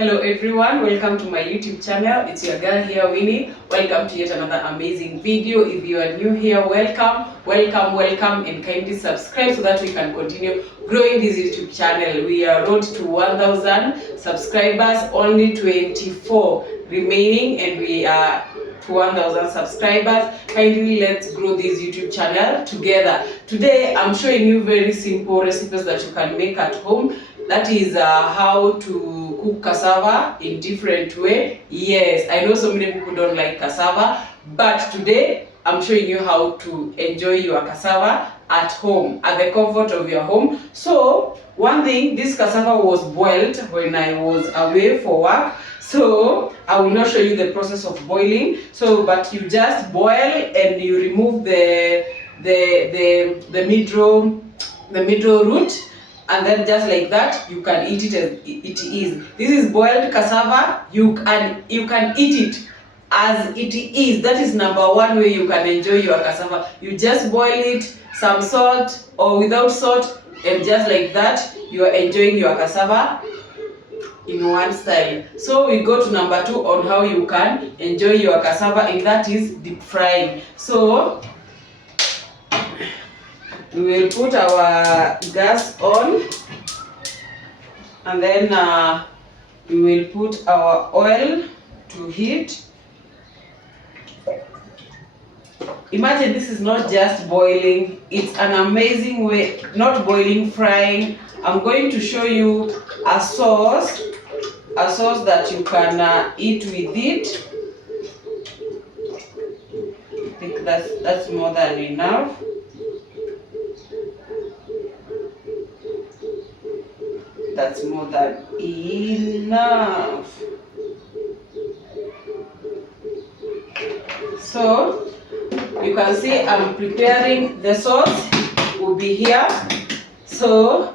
Hello everyone, welcome to my YouTube channel. It's your girl here, Winnie. Welcome to yet another amazing video. If you are new here, welcome, and kindly subscribe so that we can continue growing this YouTube channel. We are road to 1,000 subscribers, only 24 remaining, and we are to 1,000 subscribers. Kindly let's grow this YouTube channel together. Today I'm showing you very simple recipes that you can make at home. That is how to cook cassava in different way. Yes, I know so many people don't like cassava, but today I'm showing you how to enjoy your cassava at home, at the comfort of your home. So one thing, this cassava was boiled when I was away for work. So I will not show you the process of boiling. So, but you just boil and you remove the middle root. And then just like that, you can eat it as it is. This is boiled cassava. You can eat it as it is. That is number one way you can enjoy your cassava. You just boil it, some salt or without salt, and just like that, you are enjoying your cassava in one style. So we go to number two on how you can enjoy your cassava, and that is deep frying. So we will put our gas on, and then we will put our oil to heat. Imagine this is not just boiling, it's an amazing way, not boiling, frying. I'm going to show you a sauce that you can eat with it. I think that's more than enough. That's more than enough. So you can see I'm preparing the sauce. Will be here. So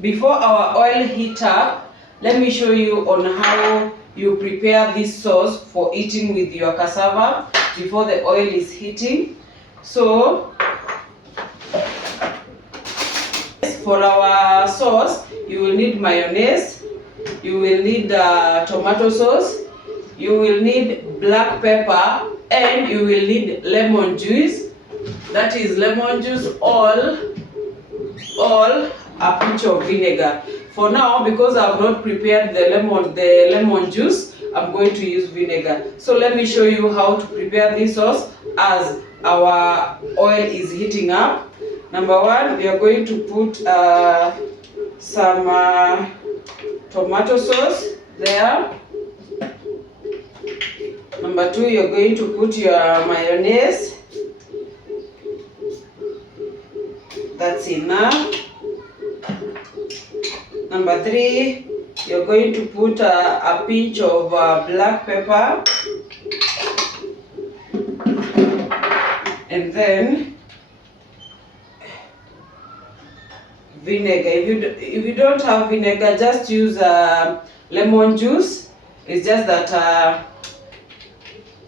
before our oil heat up, let me show you on how you prepare this sauce for eating with your cassava before the oil is heating. So for our sauce, you will need mayonnaise, you will need tomato sauce, you will need black pepper, and you will need lemon juice. That is lemon juice, all a pinch of vinegar. For now, because I have not prepared the lemon juice, I'm going to use vinegar. So let me show you how to prepare this sauce as our oil is heating up. Number one, we are going to put some tomato sauce there. Number two, you're going to put your mayonnaise. That's enough. Number three, you're going to put a pinch of black pepper. And then vinegar. If you don't have vinegar, just use lemon juice. It's just that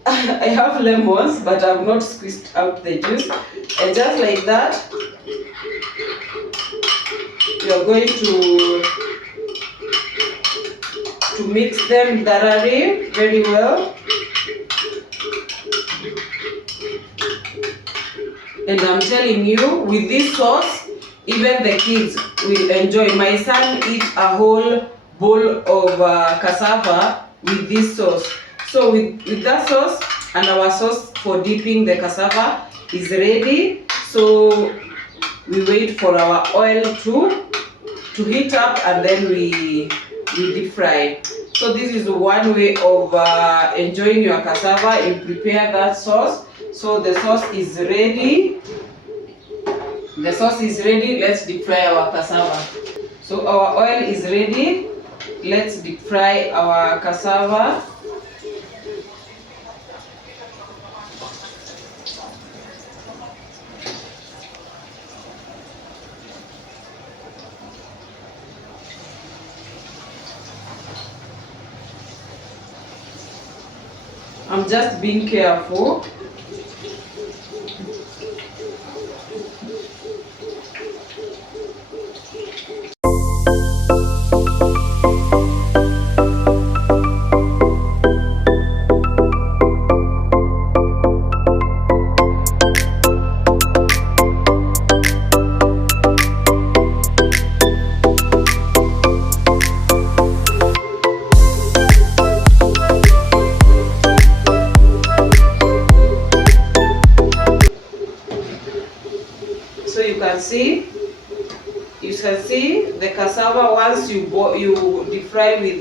I have lemons, but I've not squeezed out the juice. And just like that, you're going to mix them thoroughly, very well. And I'm telling you, with this sauce, even the kids will enjoy. My son eats a whole bowl of cassava with this sauce. So with that sauce and our sauce for dipping the cassava is ready. So we wait for our oil to heat up, and then we deep fry. So this is one way of enjoying your cassava. You prepare that sauce. So the sauce is ready. The sauce is ready. Let's deep fry our cassava. So our oil is ready. Let's deep fry our cassava. I'm just being careful. can see the cassava, once you deep fry with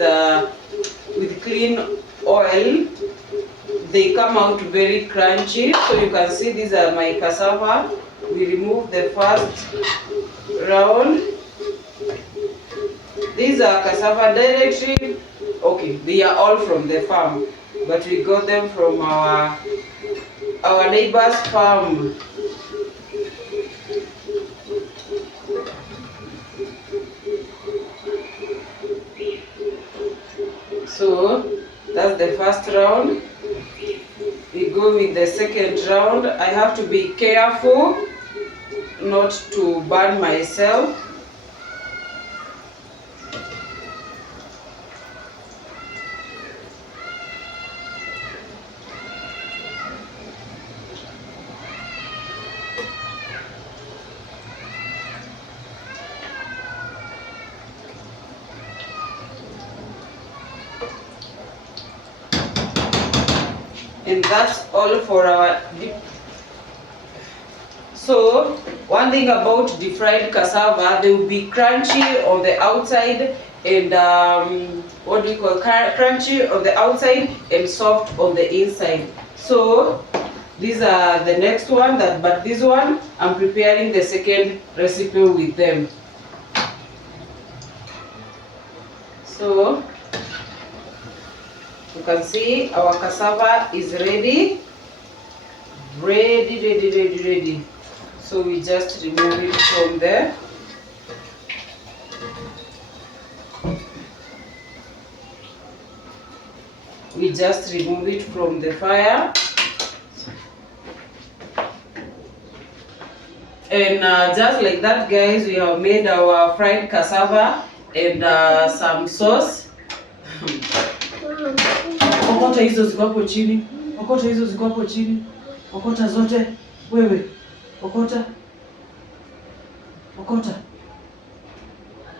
clean oil, they come out very crunchy. So you can see these are my cassava. We remove the first round. These are cassava directly. Okay, they are all from the farm, but we got them from our neighbor's farm. So that's the first round. We go with the second round. I have to be careful not to burn myself. And that's all for our deep. So one thing about deep fried cassava, they will be crunchy on the outside and what do we call crunchy on the outside and soft on the inside. So these are the next one, but this one I'm preparing the second recipe with them. So you can see our cassava is ready. Ready. So we just remove it from there. We just remove it from the fire. And just like that, guys, we have made our fried cassava and some sauce. Okota hizo ziko hapo chini. Okota hizo ziko hapo chini. Okota zote. Wewe. Okota.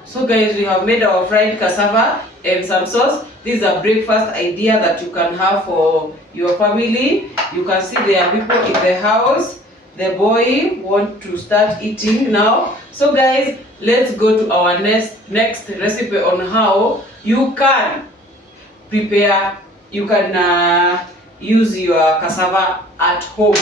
So guys, we have made our fried cassava and some sauce. This is a breakfast idea that you can have for your family. You can see there are people in the house. The boy want to start eating now. So guys, let's go to our next recipe on how you can prepare. You can use your cassava at home.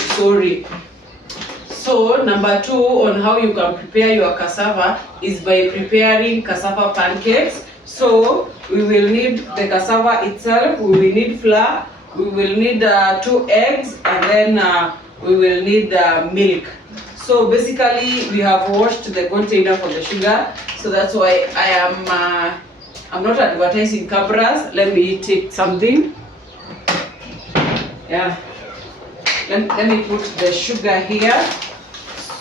So number 2 on how you can prepare your cassava is by preparing cassava pancakes. So we will need the cassava itself, we will need flour, we will need 2 eggs, and then we will need milk. So basically we have washed the container for the sugar, so that's why I'm not advertising cameras. Let me take something. Yeah, let me put the sugar here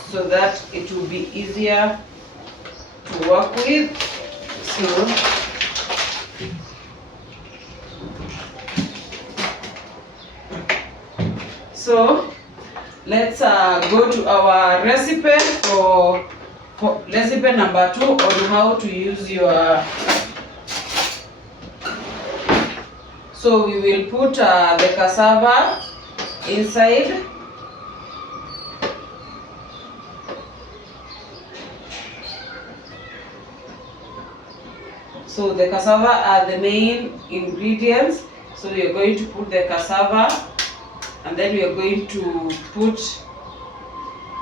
so that it will be easier to work with. So let's go to our recipe for recipe number 2 on how to use your. So we will put the cassava inside. So the cassava are the main ingredients. So we are going to put the cassava, and then we are going to put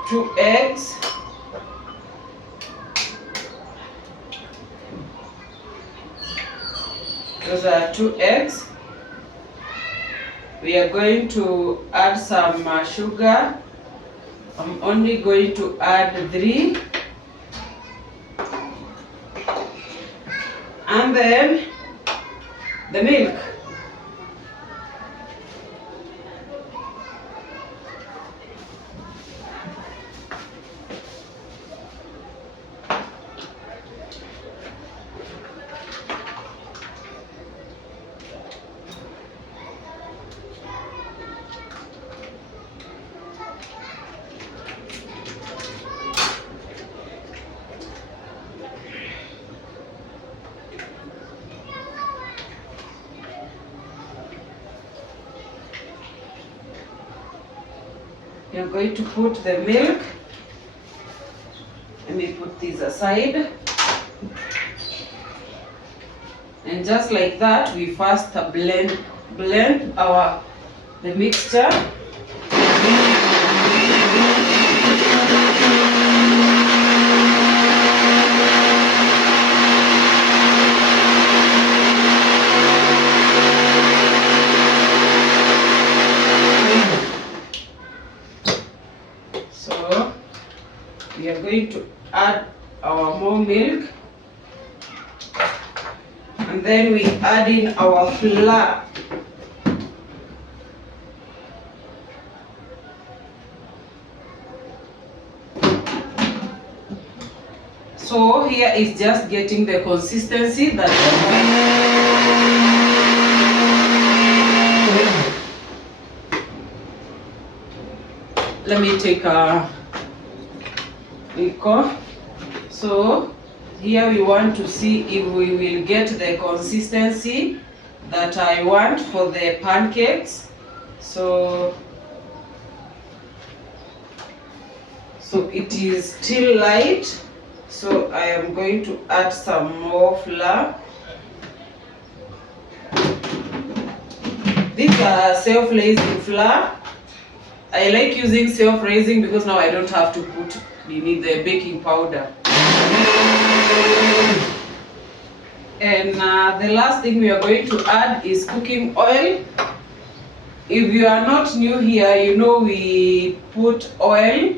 2 eggs. Those are 2 eggs. We are going to add some sugar. I'm only going to add 3. And then the milk. You're going to put the milk. put this aside. And just like that, we first blend the mixture. So we are going to add our more milk. And then we add in our flour. So here is just getting the consistency that let me take a liquor. So here we want to see if we will get the consistency that I want for the pancakes. So it is still light, so I am going to add some more flour. These are self-raising flour. I like using self-raising because now I don't have to put the baking powder. And the last thing we are going to add is cooking oil. If you are not new here, you know we put oil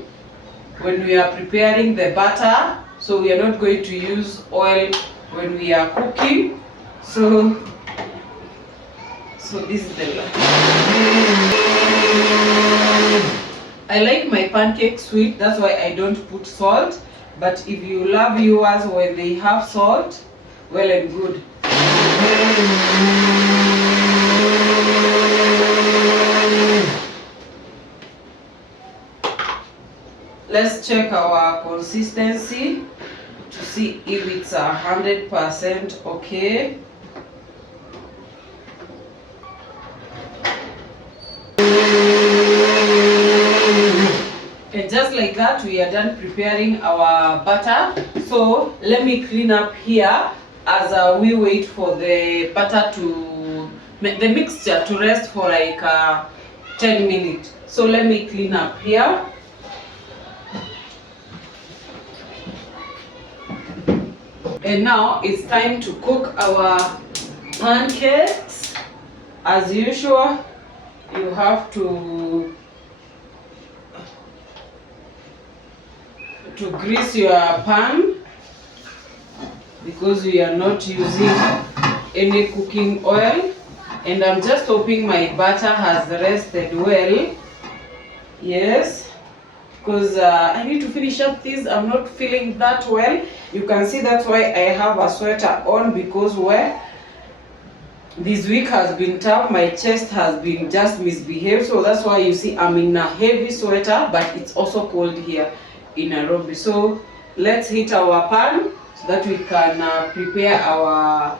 when we are preparing the batter. So we are not going to use oil when we are cooking. So this is the last. I like my pancakes sweet, that's why I don't put salt. But if you love yours when they have salt, well and good. Let's check our consistency to see if it's 100% okay. And just like that, we are done preparing our butter. So let me clean up here as we wait for the butter to, the mixture to rest for like 10 minutes. So let me clean up here. And now it's time to cook our pancakes. As usual, you have to grease your pan because we are not using any cooking oil. And I'm just hoping my butter has rested well. Yes, because I need to finish up this. I'm not feeling that well. You can see that's why I have a sweater on, because this week has been tough. My chest has been just misbehaved, so that's why you see I'm in a heavy sweater, but it's also cold here in Nairobi. So let's heat our pan so that we can prepare our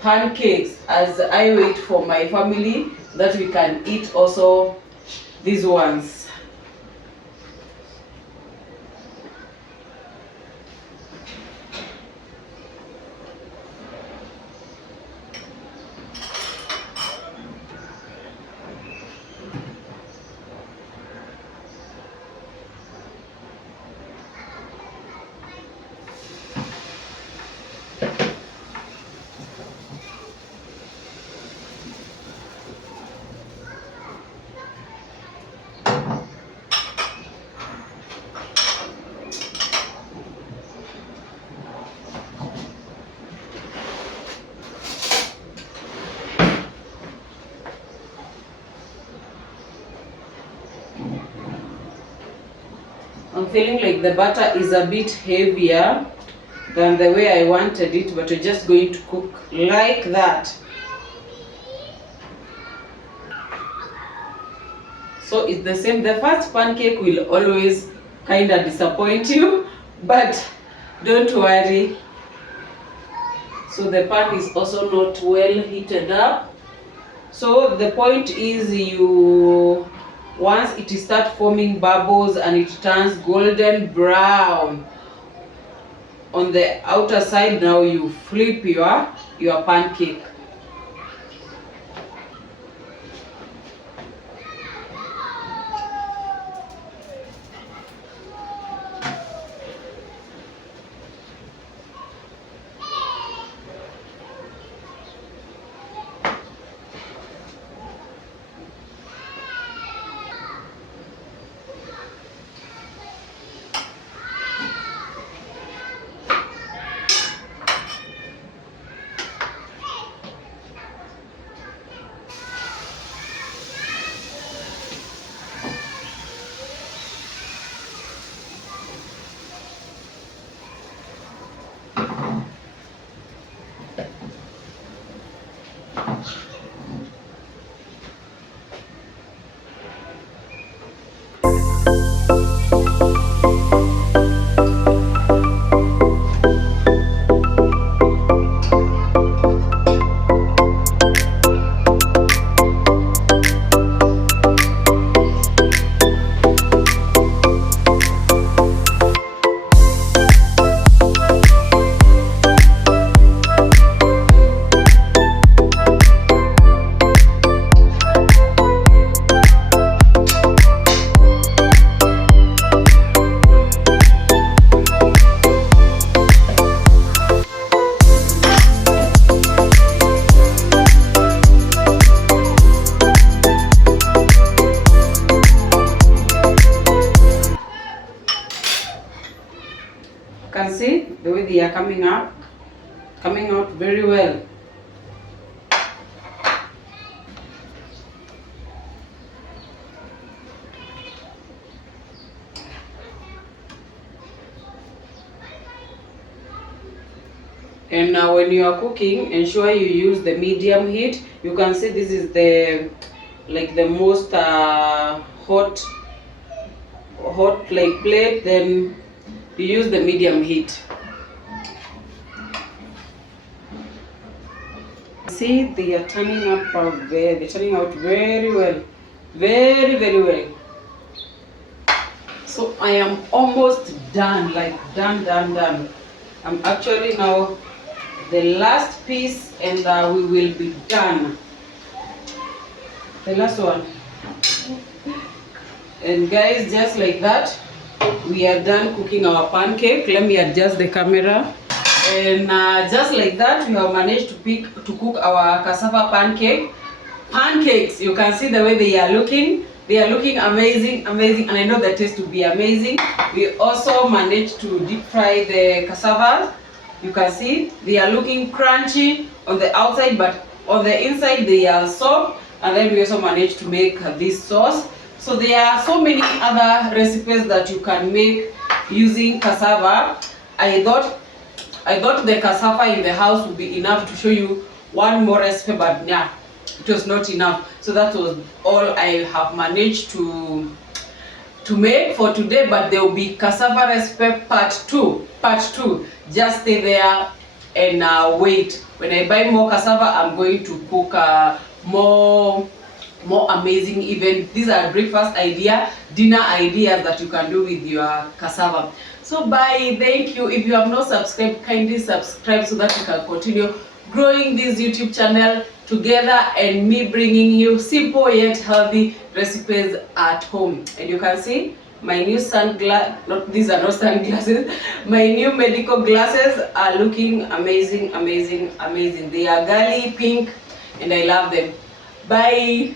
pancakes as I wait for my family so that we can eat also these ones. I'm feeling like the butter is a bit heavier than the way I wanted it, but we're just going to cook like that. So it's the same. The first pancake will always kind of disappoint you, but don't worry. So the pan is also not well heated up. So the point is, once it starts forming bubbles and it turns golden brown, on the outer side. Now you flip your pancake. Can see the way they are coming out very well. And now when you are cooking, ensure you use the medium heat. You can see this is the most hot like plate, then you use the medium heat. See, they are turning out very well, very well. So I am almost done, like done. I'm actually now the last piece, and we will be done. The last one. And guys, just like that, we are done cooking our pancake. Let me adjust the camera. And just like that, we have managed to cook our cassava pancakes. You can see the way they are looking. They are looking amazing, and I know the taste will be amazing. We also managed to deep fry the cassava. You can see they are looking crunchy on the outside, but on the inside they are soft. And then we also managed to make this sauce. So there are so many other recipes that you can make using cassava. I thought the cassava in the house would be enough to show you one more recipe, but yeah, it was not enough. So that was all I have managed to make for today. But there will be cassava recipe part 2. Just stay there and wait. When I buy more cassava, I'm going to cook more amazing event. These are breakfast dinner ideas that you can do with your cassava. So bye, thank you. If you have not subscribed, kindly subscribe so that we can continue growing this YouTube channel together, and me bringing you simple yet healthy recipes at home. And you can see my new these are not sunglasses. My new medical glasses are looking amazing. They are girly pink and I love them. Bye.